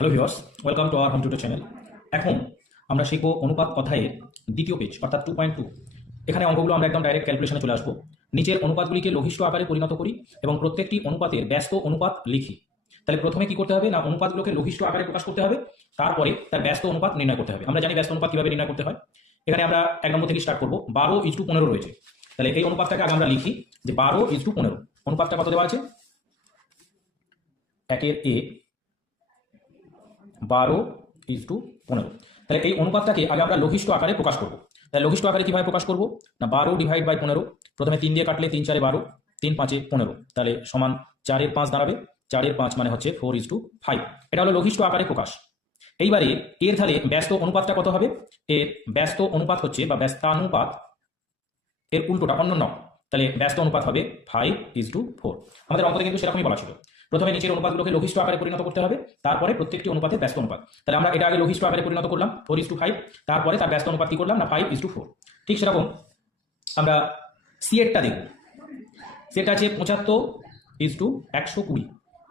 Hello viewers, welcome to our home tutor channel. এখন আমরা শিখব অনুপাত অধ্যায়ের দ্বিতীয় পেজ অর্থাৎ 2.2। এখানে অঙ্কগুলো আমরা একদম ডাইরেক্ট ক্যালকুলেশনে চলে আসবো। নিচের অনুপাতগুলিকে লঘিষ্ঠ আকারে পরিণত করি এবং প্রত্যেকটি অনুপাতের ব্যস্ত অনুপাত লিখি। তাহলে প্রথমে কি করতে হবে না, অনুপাতগুলোকে লঘিষ্ঠ আকারে প্রকাশ করতে হবে, তারপরে তার ব্যস্ত অনুপাত নির্ণয় করতে হবে। আমরা জানি ব্যস্ত অনুপাত কিভাবে নির্ণয় করতে হয়। এখানে আমরা 1 নম্বর থেকে স্টার্ট করবো। 12:15 রয়েছে। তাহলে এই অনুপাতটাকে আগে আমরা লিখি যে 12:15। অনুপাতটা কত দেওয়া আছে? 1-এর a 12:15। তাহলে এই অনুপাতটাকে আগে আমরা লঘিষ্ঠ আকারে প্রকাশ করব। তাহলে লঘিষ্ঠ আকারে কিভাবে প্রকাশ করব না, 12/15। প্রথমে 3 দিয়ে কাটলে 3 4 12, 3 5 15, তাহলে সমান 4-এর 5 দাঁড়াবে। 4-এর 5 মানে হচ্ছে 4:5। এটা হলো লঘিষ্ঠ আকারে প্রকাশ। এইবারে এর তাহলে ব্যস্ত অনুপাতটা কত হবে? এর ব্যস্ত অনুপাত হচ্ছে বা ব্যস্তানুপাত এর উল্টোটা অন্য নয়। তাহলে ব্যস্ত অনুপাত হবে 5:4। আমাদের অঙ্কতে কিন্তু সেরকমই বলা ছিল। প্রথমে নিচের অনুপাতগুলোকে লঘিষ্ঠ আকারে পরিণত করতে হবে, তারপরে প্রত্যেকটি অনুপাতের ব্যস্ত অনুপাত। তাহলে আমরা এটা আগে লঘিষ্ঠ আকারে পরিণত করলাম 4:5, তারপরে তার ব্যস্ত অনুপাত কি করলাম না 5:4। ঠিক সেরকম আমরা সিএরটা দেখব। সেটা আছে 75:120।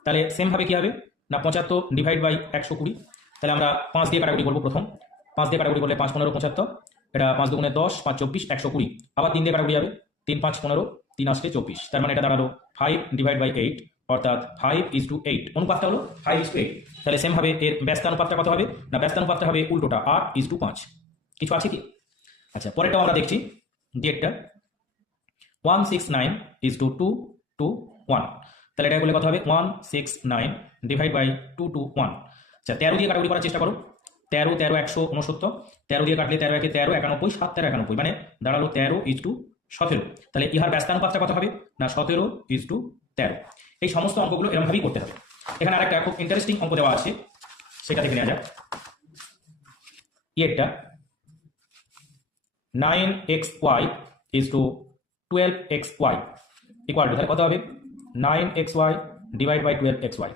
তাহলে সেমভাবে কি হবে না 75/120। তাহলে আমরা 5 দিয়ে কাটাকুটি করবো। প্রথম 5 দিয়ে কাটাকুটি করলে 5 15 75, এটা 5 দুগুণে 10, 5 24, 120। আবার 3 দিয়ে কাটাকুটি যাবে, 3 5 15, 3 আসলে 24। তার মানে এটা দাঁড়ালো 5/8, অর্থাৎ 5:8। অনুপাতটা হলো 5:8। তাহলে সেমভাবে এর ব্যস্তানুপাতটা কত হবে না, ব্যস্তানুপাতটা হবে উল্টোটা 8:5। কিছু আছে কি? আচ্ছা, পরেরটাও আমরা দেখছি। ডিএকটা 169:2:1। তাহলে এটা বলে কত হবে 169/2:1। আচ্ছা, 13 দিয়ে কাটাকুটি করার চেষ্টা করো। 13 13 169, 13 দিয়ে কাটলে 13 একে 13, 91, 7 13 91, মানে দাঁড়ালো 13:17। তাহলে ইহার ব্যস্তানুপাতটা কত হবে না 17:13। এই সমস্ত অঙ্কগুলো এরকমভাবেই করতে হবে। এখানে আরেকটা খুব ইন্টারেস্টিং অঙ্ক দেওয়া আছে, সেটা দেখে নেওয়া যাক। এটা 9xy:12xy ইকুয়াল টু, তাহলে কত হবে 9xy/12xy।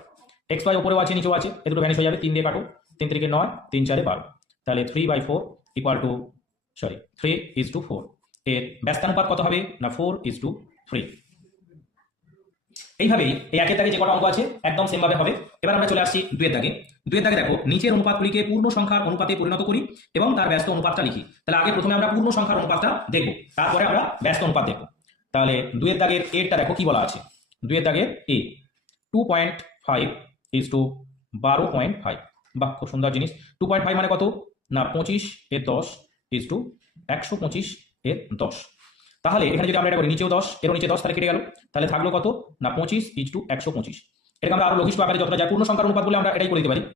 xy উপরেও আছে নিচেও আছে, এ দুটো ভ্যানিশ হয়ে যাবে। 3 দিয়ে কাটো, 3 3 9, 3 4 12। তাহলে 3/4 ইকুয়াল টু 3:4। এর ব্যস্তানুপাত কত হবে না 4:3। এইভাবেই এই একের দাগে যে কটা অঙ্ক আছে একদম সেম ভাবে হবে। এবার আমরা চলে আসছি 2 এর দাগে। 2 এর দাগে দেখো, নিচের অনুপাতগুলিকে পূর্ণ সংখ্যার অনুপাতে পরিণত করি এবং তার ব্যস্ত অনুপাতটা লিখি। তাহলে আগে প্রথমে আমরা পূর্ণ সংখ্যার অনুপাতটা দেখব, তারপরে আমরা ব্যস্ত অনুপাত দেখব। তাহলে 2 এর দাগের এরটা দেখো কি বলা আছে। 2 এর দাগের এ 2.5:12.5। বাহ, খুব সুন্দর জিনিস। 2.5 মানে কত না 25/10, তাহলে এখানে যদি আমরা এটা করি নিচেও 10, এরও নিচে 10, তাহলে কেটে গেল। তাহলে থাকলো কত না 25:125। এটাকে আমরা আরো লঘিষ্ঠ আকারে যতটা যায় পূর্ণ সংখ্যার অনুপাত বলে আমরা এটাই করে দিতে পারি।